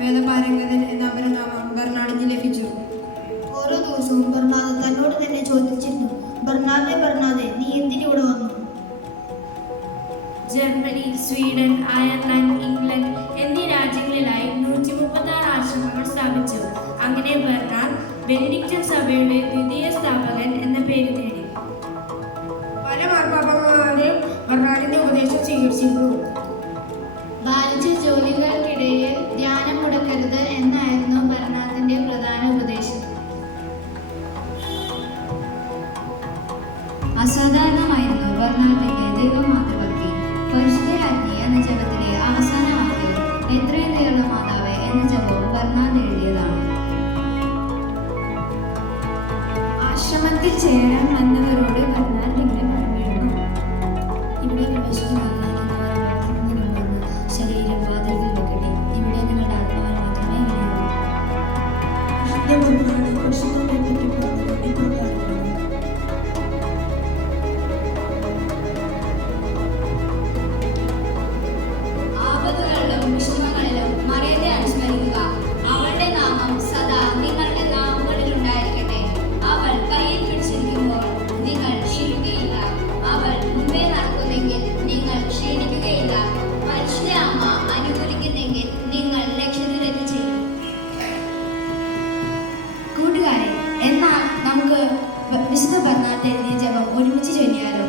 വേദപാരംഗതൻ എന്ന അപരനാമം ബർണാഡിന് ലഭിച്ചു. ഓരോ ദിവസവും ബർണാദ് തന്നോട് തന്നെ ചോദിച്ചിരുന്നു, ബർണാദെ നീ എന്തിനിവിടെ വന്നു? ജർമ്മനി, സ്വീഡൻ, അയർലൻഡ്, ഇംഗ്ലണ്ട് എന്നീ രാജ്യങ്ങളിലായി 136 ആശ്രമങ്ങൾ സ്ഥാപിച്ചു. അങ്ങനെ ബർണാഡ് ബെനഡിക്റ്റൻ സഭയുടെ ദ്വിതീയ സ്ഥാപകൻ എന്ന പേര് നേടി. പല മാർപ്പാപ്പന്മാരും ബർണാഡിന്റെ ഉപദേശം സ്വീകരിച്ചിരുന്നു. വാണിജ്യ ജോലികൾക്കിടയിൽ ധ്യാനം മുടക്കരുത് എന്നായിരുന്നു ബർണാദിന്റെ പ്രധാന ഉപദേശം. അസാധാരണമായിരുന്നു ബർണാഡിന്റെ ദൈവമാതൃഭക്തി. പരിശുദ്ധ രാജ്ഞി എന്ന ജപത്തിലെ അവസാന വാക്യം എത്രയും ദയുള്ള മാതാവേ എന്ന ജപവും ബർണാഡ് എഴുതിയതാണ്. ആശ്രമത്തിൽ ചേരാൻ വന്നവരോട് ബർണാഡ് ഇങ്ങനെ പറഞ്ഞിരുന്നു: ഇവിടെ പ്രവേശിക്കുന്നവരെന്ന് ശരീരം വാതിൽക്കൽ വെക്കട്ടെ. ഇവിടെ നിങ്ങളുടെ ആത്മാവിൽ മാത്രമേ ആപത്തുകളിലും വിഷമങ്ങളിലും മറിയത്തെ അനുസ്മരിക്കുക. അവളുടെ നാമം സദാ നിങ്ങളുടെ നാവുകളിൽ ഉണ്ടായിരിക്കട്ടെ. അവൾ കയ്യിൽ പിടിച്ചിരിക്കുമ്പോൾ നിങ്ങൾ ക്ഷീണിക്കുകയില്ല. അവൾ മുമ്പേ നടക്കുന്നെങ്കിൽ നിങ്ങൾ ക്ഷീണിക്കുകയില്ല. പരിശുദ്ധ അമ്മ അനുകൂലിക്കുന്നെങ്കിൽ നിങ്ങൾ ലക്ഷ്യത്തിലെത്തിച്ചേരും. കൂട്ടുകാരെ, എന്നാൽ നമുക്ക് വിശുദ്ധ ബർണാഡ് എഴുതിയ ജപം ഒരുമിച്ച് ചൊല്ലിയാലോ?